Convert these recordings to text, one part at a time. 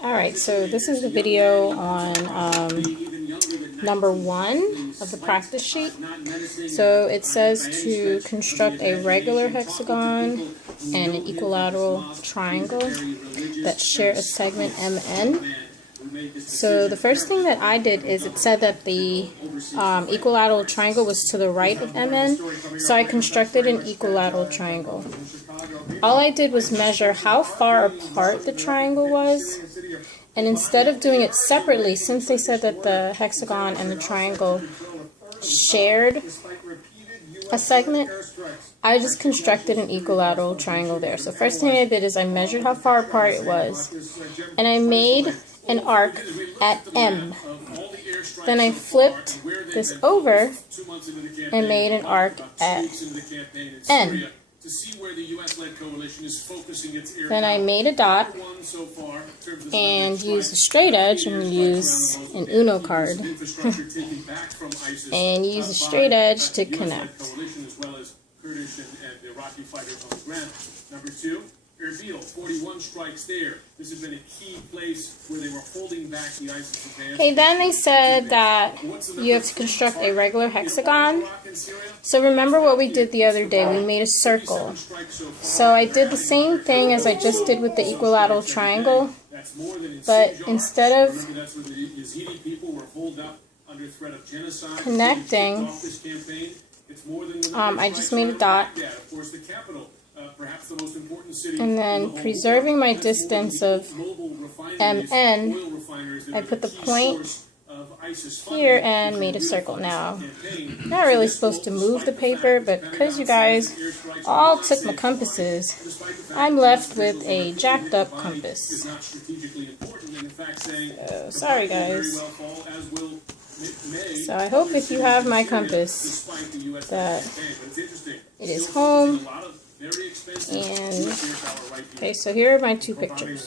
Alright, so this is the video on number 1 of the practice sheet. So it says to construct a regular hexagon and an equilateral triangle that share a segment MN. So the first thing that I did is it said that the equilateral triangle was to the right of MN, so I constructed an equilateral triangle. All I did was measure how far apart the triangle was, and instead of doing it separately, since they said that the hexagon and the triangle shared a segment, I just constructed an equilateral triangle there. So first thing I did is I measured how far apart it was, and I made an arc at M. Then I flipped this over and made an arc at N. Then I made a dot and used a straight edge. I'm going to use an Uno card and use a straight edge to connect. Number 2, Erbil, 41 strikes there. This has been a key place where they were holding back the ISIS advance. Okay, then they said that you have to construct a regular hexagon. So remember what we did the other day, we made a circle. So I did the same thing as I just did with the equilateral triangle, but instead of connecting, I just made a dot. And then preserving my distance of MN, I put the point here and made a circle. Now, I'm not really supposed to move the paper, but because you guys all took my compasses, I'm left with a jacked up compass. So, sorry guys. So I hope if you have my compass that it is home. And okay, so here are my two pictures.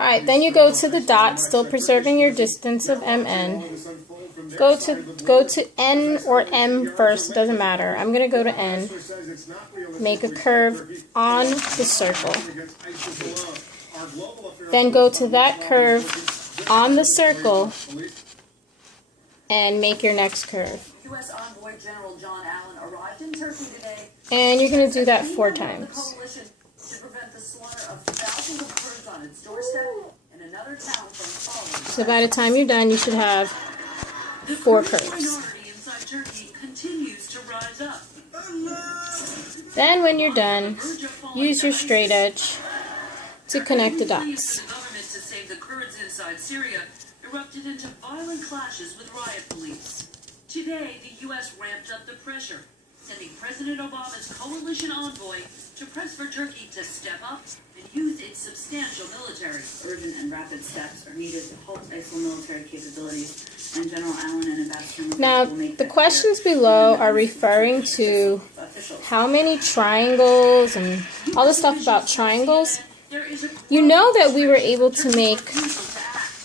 Alright, then you go to the dot, still preserving your distance of MN. Go to N or M first, it doesn't matter. I'm going to go to N. Make a curve on the circle. Then go to that curve on the circle and make your next curve. U.S. Envoy General John Allen arrived in Turkey today. And you're going to do that 4 times. So by the time you're done, you should have 4 curves. Then when you're done, use your straight edge to connect the dots. Erupted into violent clashes with riot police. Today, the U.S. ramped up the pressure, sending President Obama's coalition envoy to press for Turkey to step up and use its substantial military. Urgent and rapid steps are needed to help ISIL military capabilities, and General Allen and Ambassador Now, the questions below are referring to how many triangles and all the stuff about triangles. You know that we were able to make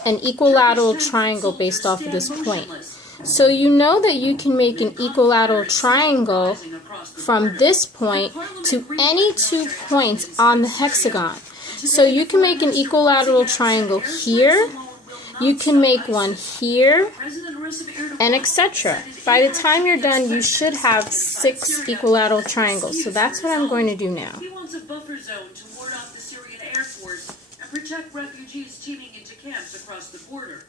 an equilateral triangle based off of this point. So you know that you can make an equilateral triangle from this point to any 2 points on the hexagon. So you can make an equilateral triangle here, you can make one here, and etc. By the time you're done, you should have 6 equilateral triangles. So that's what I'm going to do now. He wants a buffer zone to ward off the Syrian Air Force and protect refugees teeming into camps across the border.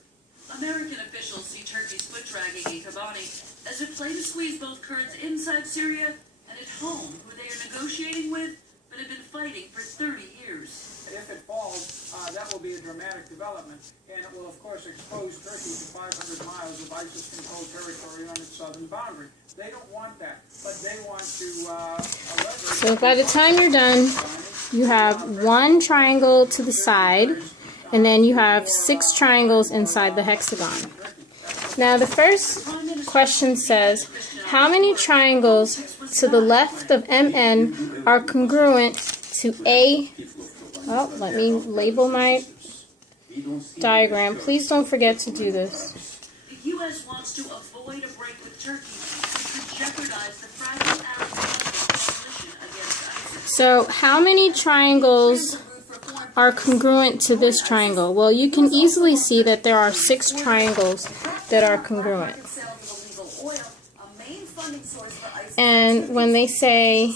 American officials see Turkey's foot-dragging in Kobani as a play to squeeze both Kurds inside Syria and at home, who they are negotiating with, but have been fighting for 30 years. If it falls, that will be a dramatic development, and it will, of course, expose Turkey to 500 miles of ISIS-controlled territory on its southern boundary. They don't want that, but they want to... So by the time you're done, you have 1 triangle to the side, and then you have 6 triangles inside the hexagon. Now the first question says, how many triangles to the left of MN are congruent to A? Well, let me label my diagram. Please don't forget to do this. The U.S. wants to avoid a break with Turkey, which could jeopardize the fragile Arab coalition against ISIS. So how many triangles are congruent to this triangle? Well, you can easily see that there are 6 triangles that are congruent. And when they say,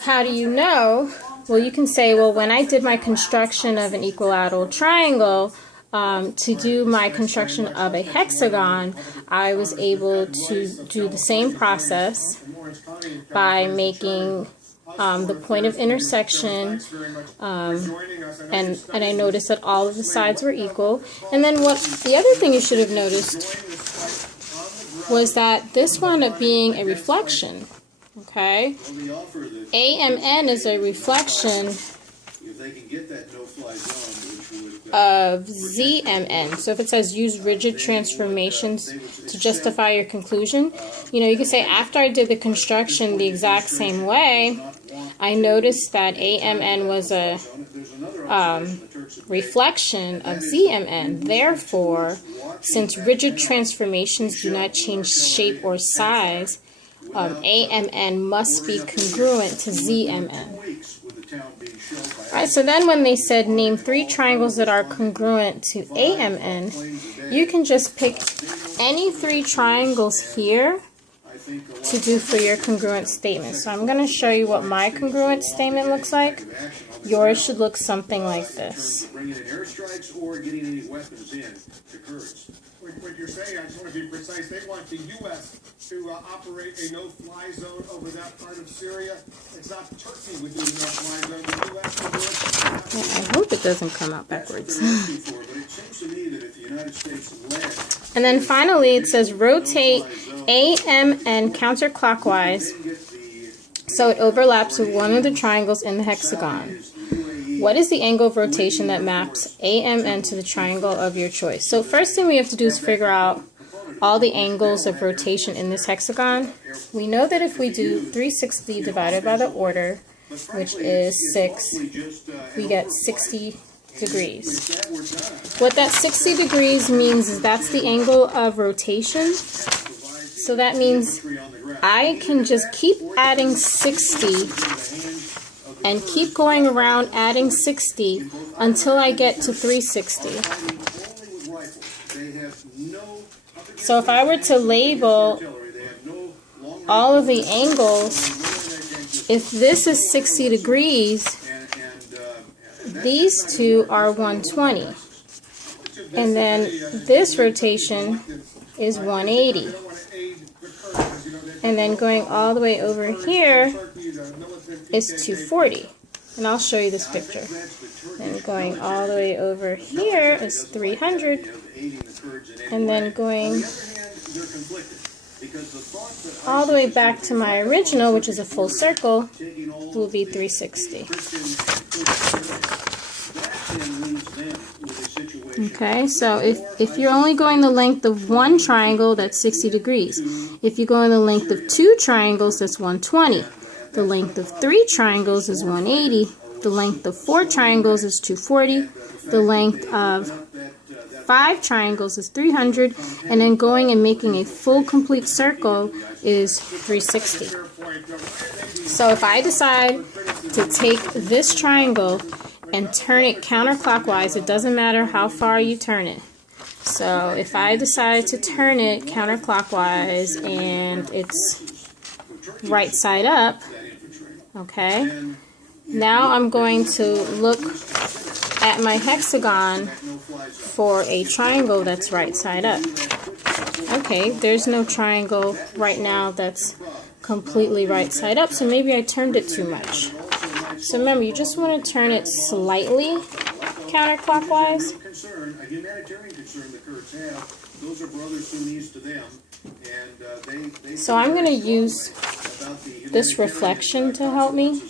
how do you know? Well, you can say, well, when I did my construction of an equilateral triangle, to do my construction of a hexagon, I was able to do the same process by making the point of intersection, and I noticed that all of the sides were equal. And then the other thing you should have noticed was that this wound up being a reflection. Okay, AMN is a reflection of ZMN. So if it says use rigid transformations to justify your conclusion, you can say after I did the construction the exact same way, I noticed that AMN was a reflection of ZMN. Therefore, since rigid transformations do not change shape or size, AMN must be congruent to ZMN. Alright, so then when they said name 3 triangles that are congruent to AMN, you can just pick any 3 triangles here to do for your congruent statement. So I'm going to show you what my congruent statement looks like. Yours should look something like this. What you're saying, I just want to be precise, they want the U.S. to operate a no-fly zone over that part of Syria. It's not Turkey would do the no-fly zone, the U.S. would do it. I hope it doesn't come out backwards. And then finally it says rotate AMN counterclockwise so it overlaps with one of the triangles in the hexagon. What is the angle of rotation that maps AMN to the triangle of your choice? So first thing we have to do is figure out all the angles of rotation in this hexagon. We know that if we do 360 divided by the order, which is 6, we get 60 degrees. What that 60 degrees means is that's the angle of rotation. So that means I can just keep adding 60 and keep going around adding 60 until I get to 360. So if I were to label all of the angles, if this is 60 degrees, these two are 120. And then this rotation is 180. And then going all the way over here is 240. And I'll show you this picture. And going all the way over here is 300. And then going all the way back to my original, which is a full circle, will be 360. Okay, so if you're only going the length of one triangle, that's 60 degrees. If you go in the length of 2 triangles, that's 120. The length of 3 triangles is 180. The length of 4 triangles is 240. The length of 5 triangles is 300. And then going and making a full complete circle is 360. So if I decide to take this triangle and turn it counterclockwise, it doesn't matter how far you turn it. So if I decide to turn it counterclockwise and it's right side up, okay, now I'm going to look at my hexagon for a triangle that's right side up. Okay, there's no triangle right now that's completely right side up, so maybe I turned it too much. So remember, you just want to turn it slightly counterclockwise. So I'm going to use this reflection to help me.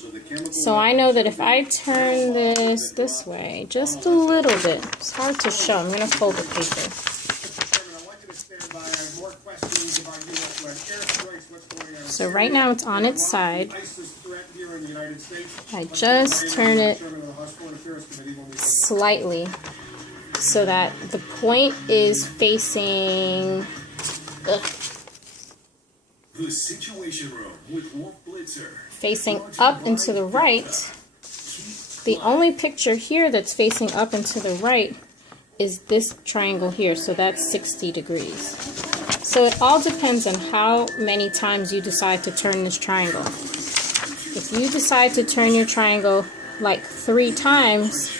So I know that if I turn this way just a little bit, it's hard to show. I'm going to fold the paper. So right now it's on its side. I just turn it slightly so that the point is facing facing up and to the right. The only picture here that's facing up and to the right is this triangle here, so that's 60 degrees. So it all depends on how many times you decide to turn this triangle. If you decide to turn your triangle like 3 times,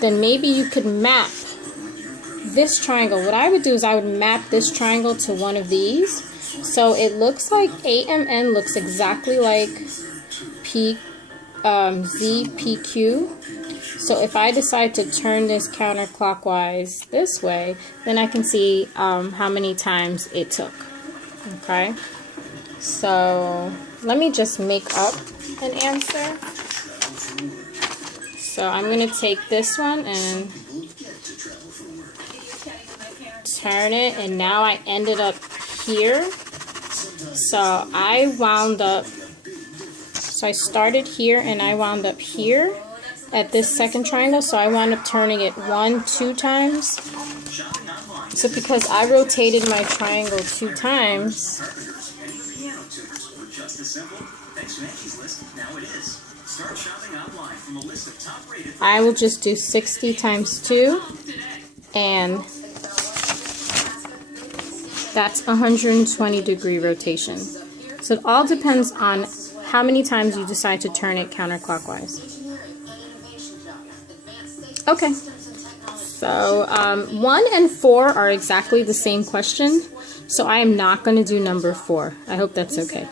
then maybe you could map this triangle. What I would do is I would map this triangle to one of these. So it looks like AMN looks exactly like ZPQ. So if I decide to turn this counterclockwise this way, then I can see how many times it took. Okay, so let me just make up an answer. So I'm going to take this one and turn it, and now I ended up here. So I started here and I wound up here at this second triangle, so I wound up turning it 1-2 times. So because I rotated my triangle 2 times, I will just do 60 times 2, and that's 120 degree rotation. So it all depends on how many times you decide to turn it counterclockwise. Okay, so 1 and 4 are exactly the same question, so I am not going to do number 4. I hope that's okay.